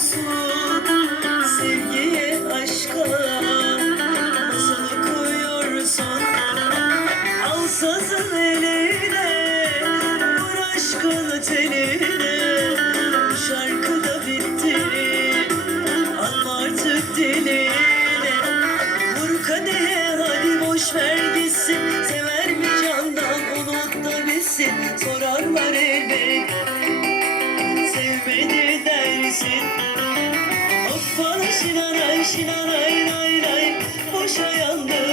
musun sevgi aşka Nasıl koyuyorsun al sazın eline Vur aşkın teline Şinaray şinaray nay nay. Boşa yandım.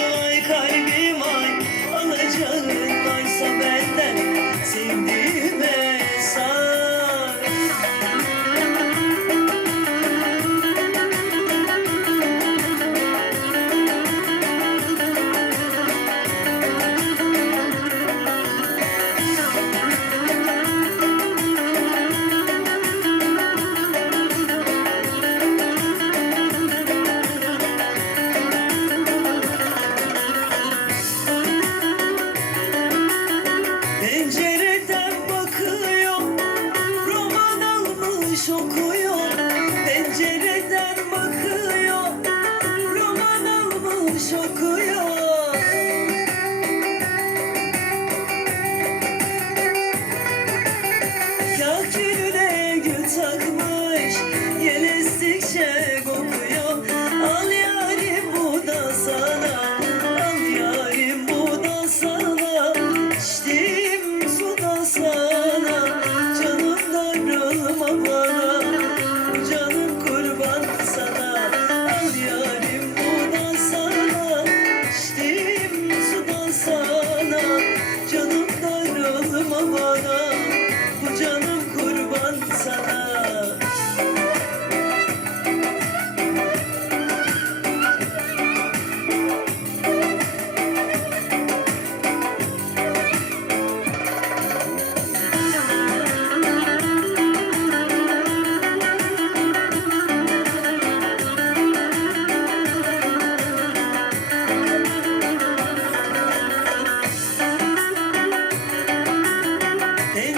Mama.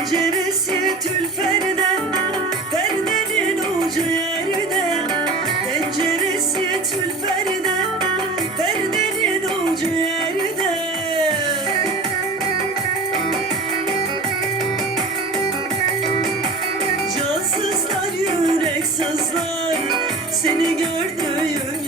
penceresi tül perde Perdenin ucu yerde. Penceresi tül perde Perdenin ucu yerde. Cansızlar yürek sızlar Seni gördüğüm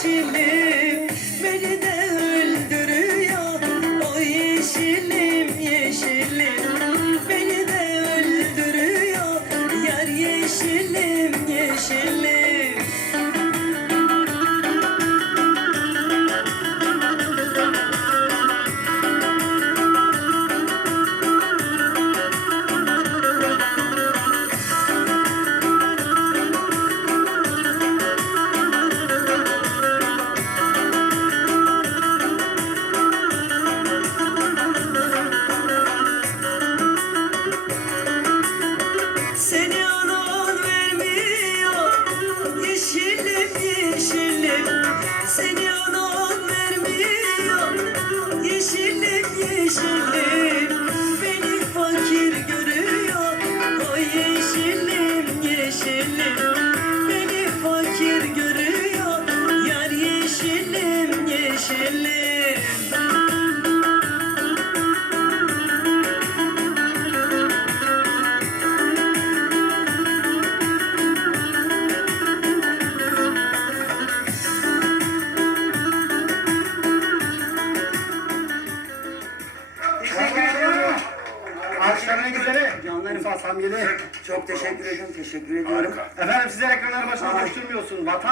心里。Alkışlarına güzeli. Canlarım. Musa Samyeli. Çok teşekkür ederim, teşekkür ediyorum. Efendim sizler ekranları başına koşturmuyorsun. Vatan